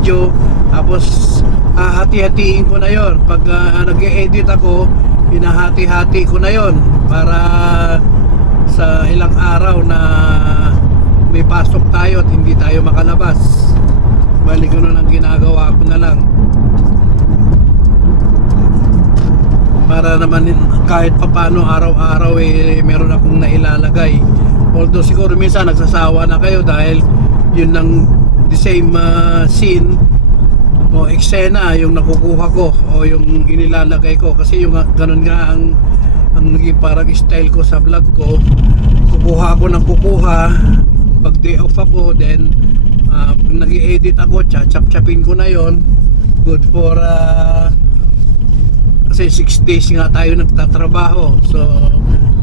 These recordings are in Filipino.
video tapos ah, hati-hatiin ko na yon pag ah, nag-edit ako hinahati-hati ko na yon para sa ilang araw na may pasok tayo at hindi tayo makalabas. Bali ganun ang ginagawa ko na lang. Para naman kahit papano araw-araw eh meron akong nailalagay. Although siguro minsan nagsasawa na kayo dahil yun ng the same uh, scene o eksena yung nakukuha ko o yung inilalagay ko. Kasi yung uh, ganun nga ang ang naging parang style ko sa vlog ko. Kukuha ako ng kukuha pag day off ako then uh, pag nag edit ako chachap-chapin ko na yon good for uh, kasi 6 days nga tayo nagtatrabaho. So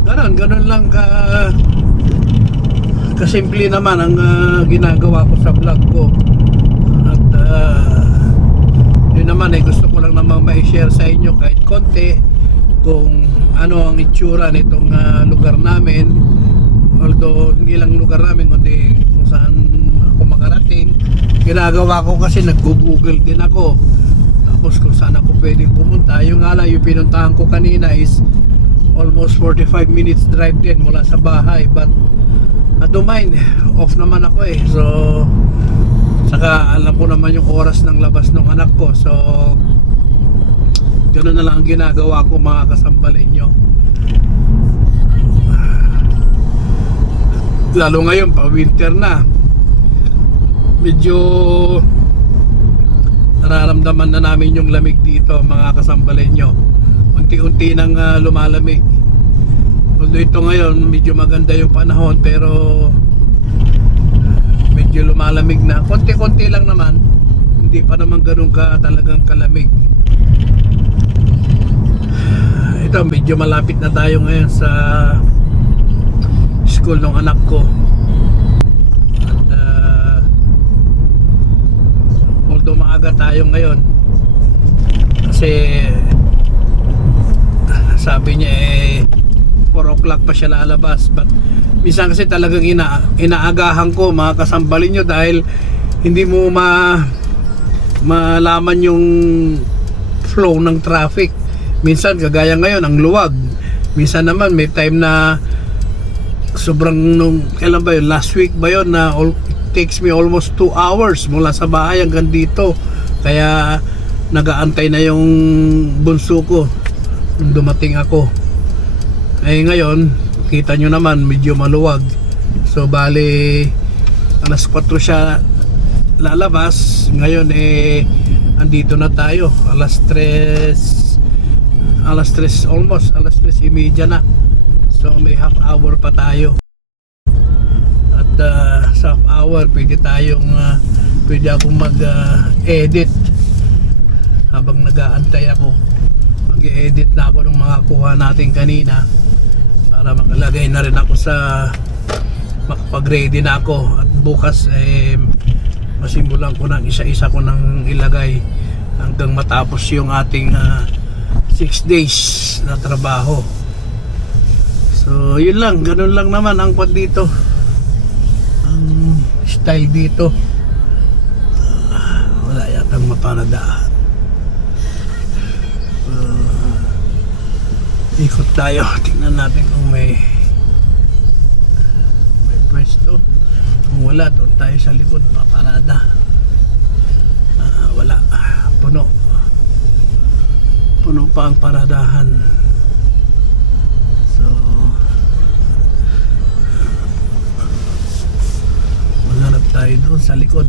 ganun ganun lang ka kasimple naman ang ah, ginagawa ko sa vlog ko. At ah, yun naman eh gusto ko lang naman ma-share sa inyo kahit konti kung ano ang itsura nitong ah, lugar namin. Although hindi lang lugar namin kundi kung saan ako makarating. Ginagawa ko kasi nag-google din ako. Tapos kung saan ako pwedeng pumunta. Yung nga lang yung pinuntahan ko kanina is almost 45 minutes drive din mula sa bahay. But I don't mind off naman ako eh. So saka alam ko naman yung oras ng labas ng anak ko. So ganoon na lang ang ginagawa ko mga kasampalin nyo. Lalo ngayon pa winter na. Medyo nararamdaman na namin yung lamig dito mga kasambalin nyo. Unti-unti nang ah, lumalamig although ito ngayon medyo maganda yung panahon pero medyo lumalamig na. Konti-konti lang naman. Hindi pa naman ganun ka talagang kalamig. Ito medyo malapit na tayo ngayon sa school ng anak ko. At ah, although maaga tayo ngayon kasi sabi niya eh 4 o'clock pa siya lalabas. But minsan kasi talagang ina inaagahan ko mga kasambalin nyo dahil hindi mo ma malaman yung flow ng traffic. Minsan kagaya ngayon ang luwag. Minsan naman may time na sobrang nung kailan ba yun? Last week ba yun na all, takes me almost 2 hours mula sa bahay hanggang dito. Kaya nagaantay na yung bunso ko. Nung dumating ako eh ngayon kita nyo naman medyo maluwag. So bali alas 4 siya lalabas. Ngayon eh andito na tayo. Alas 3 alas 3 almost alas 3 imedya na. So may half hour pa tayo. At uh, sa half hour pwede tayong uh, pwede akong mag uh, edit habang nag-aantay ako mag-edit na ako ng mga kuha natin kanina para makalagay na rin ako sa makapag-ready na ako. At bukas eh masimulan ko ng isa-isa ko nang ilagay hanggang matapos yung ating 6 days na trabaho. So yun lang. Ganun lang naman ang kwad dito. Ang style dito. Ah, wala yatang maparadaan ikot tayo. Tingnan natin kung may may pwesto. Kung wala doon tayo sa likod paparada. Ah, wala. Puno. Puno pa ang paradahan. So maghanap tayo doon sa likod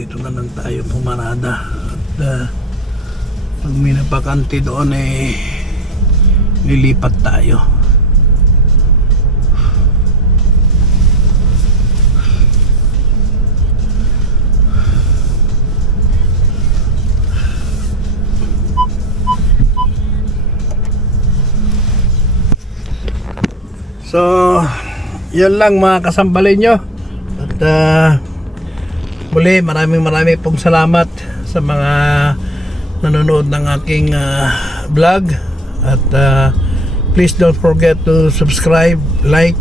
dito na lang tayo pumarada at uh, pag may napakante doon eh lilipat tayo So, yan lang mga kasambalay nyo. At uh, muli maraming maraming pong salamat sa mga nanonood ng aking ah, vlog. At ah, please don't forget to subscribe, like,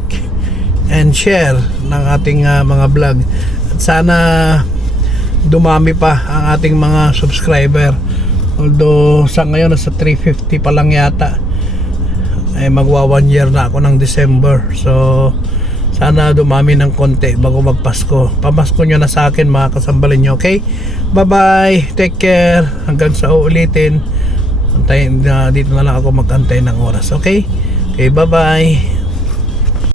and share ng ating ah, mga vlog. At sana dumami pa ang ating mga subscriber. Although sa ngayon nasa 350 pa lang yata ay magwa one year na ako ng December so sana dumami ng konti bago magpasko. Pamasko nyo na sa akin mga kasambalin nyo okay? Bye bye take care. Hanggang sa uulitin. Antayin na dito na lang ako magantay ng oras okay? Okay bye bye